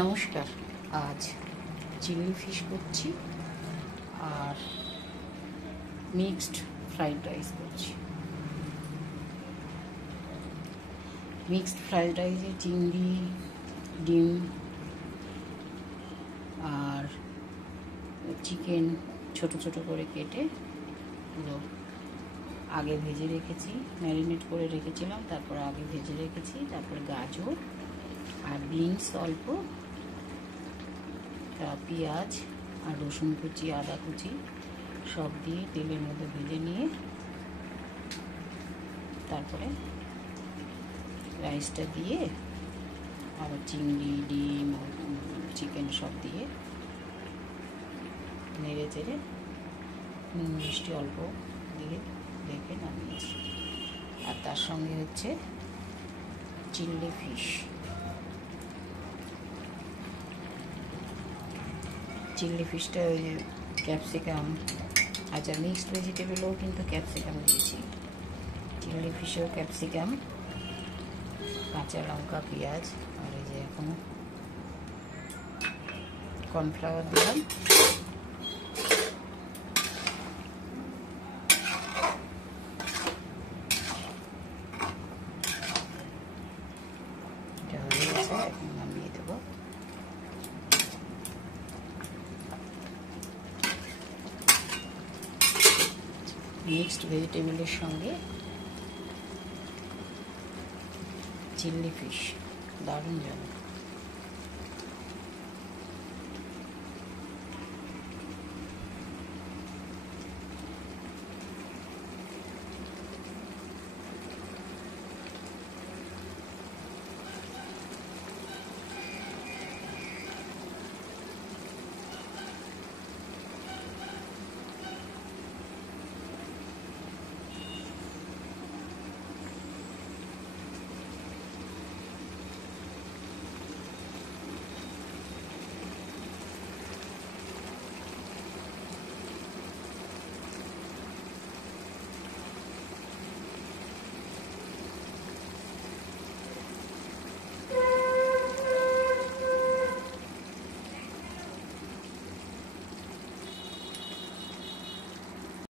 নমস্কার। আজ chilli fish করছি আর মিক্সড ফ্রাইড রাইস করছি। মিক্সড ফ্রাইড রাইসে চিংড়ি, ডিম আর চিকেন ছোট ছোট করে কেটে আগে ভেজে রেখেছি, ম্যারিনেট করে রেখেছিলাম, তারপর আগে ভেজে রেখেছি, তারপর গাজর আর বিনস অল্প, পেঁয়াজ আর রসুন কুচি, আদা কুচি সব দিয়ে তেলের মধ্যে ভেজে নিয়ে তারপরে রাইসটা দিয়ে আবার চিংড়ি, ডিম, চিকেন সব দিয়ে নেড়ে চেড়ে মিষ্টি অল্প দিয়ে রেখে নামিয়েছি। আর তার সঙ্গে হচ্ছে চিলি ফিশ। চিলি ফিশটা ওই যে ক্যাপসিকাম, আচ্ছা মিক্সড ভেজিটেবলও কিন্তু ক্যাপসিকাম দিয়েছি। চিলি ফিশেও ক্যাপসিকাম, কাঁচা লঙ্কা, পেঁয়াজ আর এই যে এখন কর্নফ্লাওয়ার দিলাম। এটা হয়ে গেছে, এখন নামিয়ে দেবো। মিক্সড ভেজিটেবলের সঙ্গে চিলি ফিশ দারুণ যাবে।